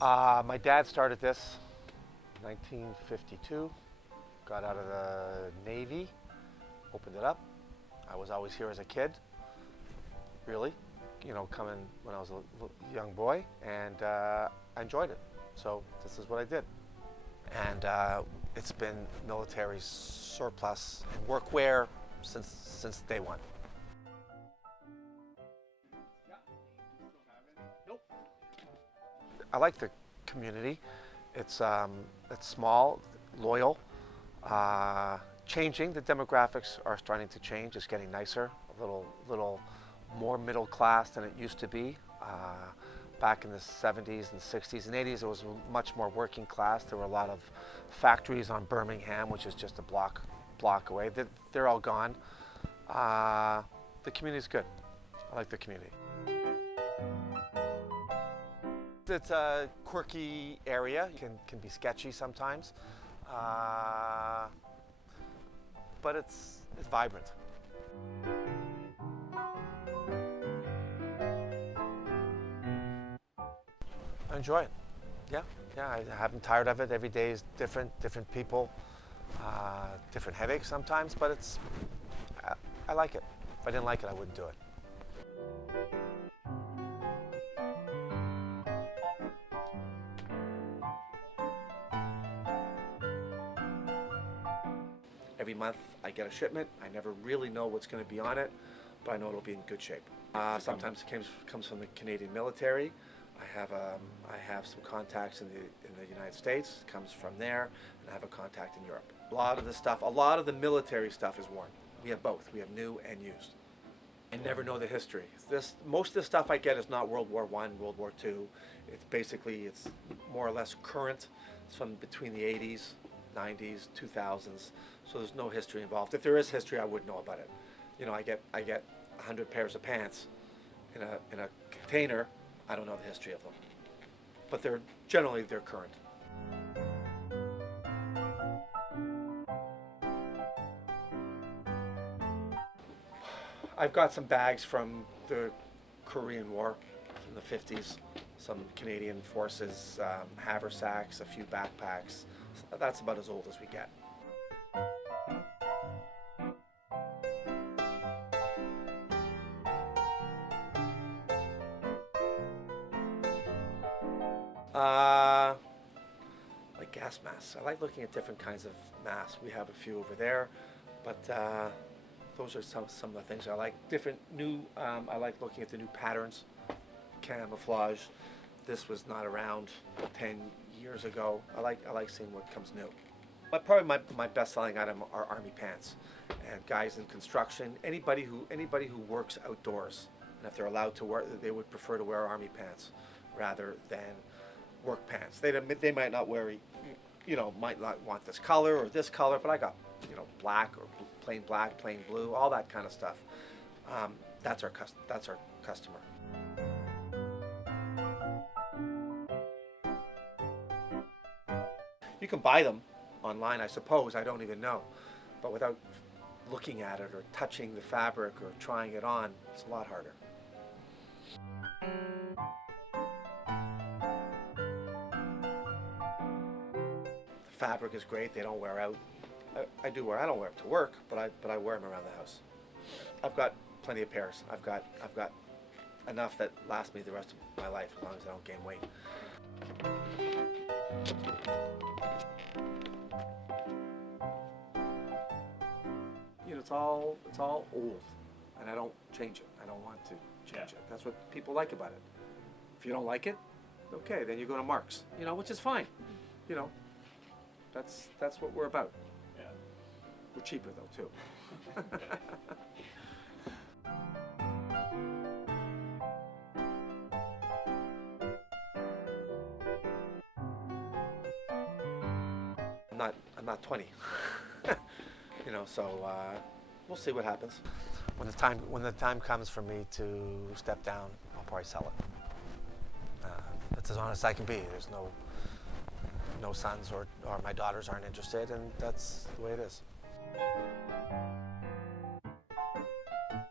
My dad started this in 1952, got out of the Navy, opened it up. I was always here as a kid, really, coming when I was a young boy, and I enjoyed it. So this is what I did. And it's been military surplus and workwear since day one. Nope. I like the community. It's small, loyal, changing. The demographics are starting to change. It's getting nicer, a little more middle class than it used to be. Back in the 70s and 60s and 80s, it was much more working class. There were a lot of factories on Birmingham, which is just a block away. They're all gone. The community's good. I like the community. It's a quirky area. It can be sketchy sometimes, but it's vibrant. I enjoy it. Yeah, I haven't tired of it. Every day is different people, different headaches sometimes, but I like it. If I didn't like it, I wouldn't do it. Every month I get a shipment. I never really know what's going to be on it, but I know it'll be in good shape. Sometimes it comes from the Canadian military. I have some contacts in the United States. It comes from there, and I have a contact in Europe. A lot of the military stuff is worn. We have both. We have new and used. I never know the history. Most of the stuff I get is not World War I, World War II. It's more or less current. It's from between the 80s, 90s, 2000s. So there's no history involved. If there is history, I would know about it. I get 100 pairs of pants in a container. I don't know the history of them, but they're current. I've got some bags from the Korean War from the 50s, some Canadian forces, haversacks, a few backpacks. So that's about as old as we get. Like gas masks. I like looking at different kinds of masks. We have a few over there, but those are some of the things I like. I like looking at the new patterns, camouflage. This was not around 10 years ago. I like seeing what comes new. But probably my best-selling item are army pants, and guys in construction, anybody who works outdoors, and if they're allowed to wear, they would prefer to wear army pants rather than work pants. They might not wear, might not want this color or this color, but I got, black or plain black, plain blue, all that kind of stuff. That's our customer. You can buy them online, I suppose. I don't even know, but without looking at it or touching the fabric or trying it on, it's a lot harder. Fabric is great. They don't wear out. I don't wear them to work, but I wear them around the house. I've got plenty of pairs. I've got enough that lasts me the rest of my life as long as I don't gain weight. It's all old, and I don't change it. I don't want to change it. That's what people like about it. If you don't like it, okay, then you go to Mark's, which is fine. That's what we're about. Yeah. We're cheaper though too. I'm not 20. So we'll see what happens. When the time comes for me to step down, I'll probably sell it. That's as honest as I can be. There's no sons or my daughters aren't interested, and that's the way it is.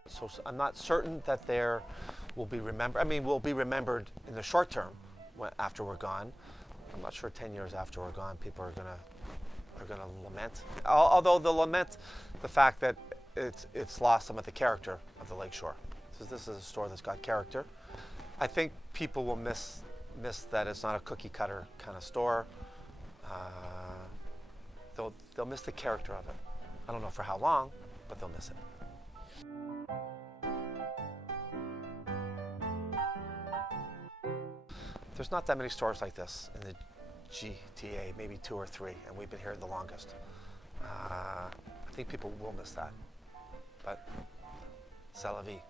So I'm not certain that there will be remembered. We'll be remembered in the short term after we're gone. I'm not sure 10 years after we're gone, people are gonna lament. Although they'll lament the fact that it's lost some of the character of the Lakeshore. So this is a store that's got character. I think people will miss that it's not a cookie cutter kind of store. They'll miss the character of it. I don't know for how long, but they'll miss it. There's not that many stores like this in the GTA, maybe 2 or 3, and we've been here the longest. I think people will miss that, but c'est la vie.